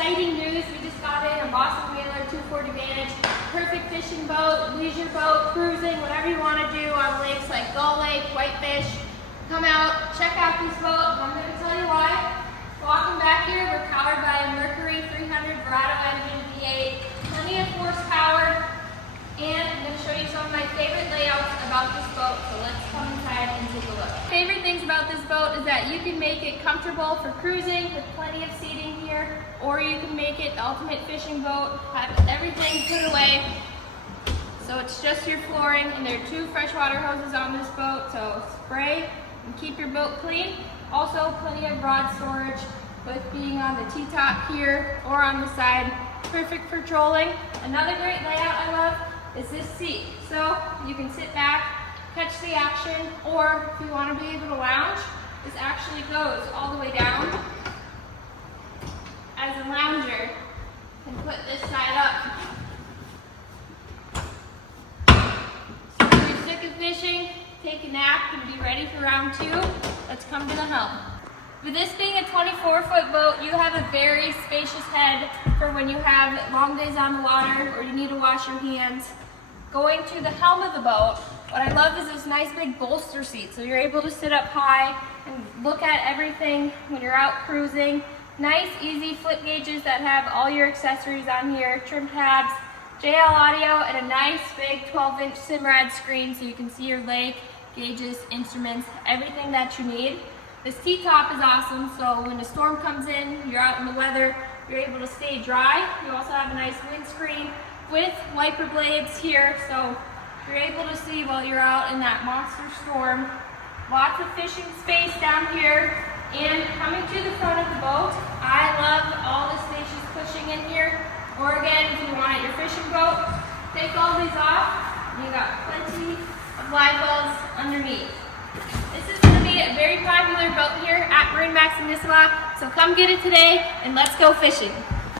exciting news. We just got in a Boston Whaler 240 Vantage. Perfect fishing boat, leisure boat, cruising, whatever you want to do on lakes like Gull Lake, Whitefish. Come out, check out this boat. I'm going to tell you why. Walking back here, we're powered by a Mercury 300 Verado engine V8. Plenty of horsepower. And I'm going to show you some of my favorite layouts about this boat, so let's come inside and take a look. Favorite things about this boat is that you can make it comfortable for cruising with plenty of seating here, or you can make it the ultimate fishing boat, have everything put away. So it's just your flooring, and there are 2 freshwater hoses on this boat, so spray and keep your boat clean. Also plenty of rod storage with being on the T-top here or on the side. Perfect for trolling. Another great layout I love is this seat. So you can sit back, catch the action, or if you want to be able to lounge, this actually goes all the way down. As a lounger, you can put this side up. So if you're sick of fishing, take a nap and be ready for round 2. Let's come to the Helm. With this being a 24-foot boat, you have a very spacious head for when you have long days on the water or you need to wash your hands. Going to the helm of the boat, what I love is this nice big bolster seat, so you're able to sit up high and look at everything when you're out cruising. Nice, easy flip gauges that have all your accessories on here, trim tabs, JL audio, and a nice big 12-inch Simrad screen so you can see your lake, gauges, instruments, everything that you need. This T-top is awesome, so when a storm comes in, you're out in the weather, you're able to stay dry. You also have a nice windscreen with wiper blades here, so you're able to see while you're out in that monster storm. Lots of fishing space down here, and coming to the front of the boat, I love all the spacious cushioning in here. Or again, if you want it your fishing boat, take all these off, and you got plenty of live wells underneath. This is going to be a very popular boat here at MarineMax in Nisswa, so come get it today and let's go fishing.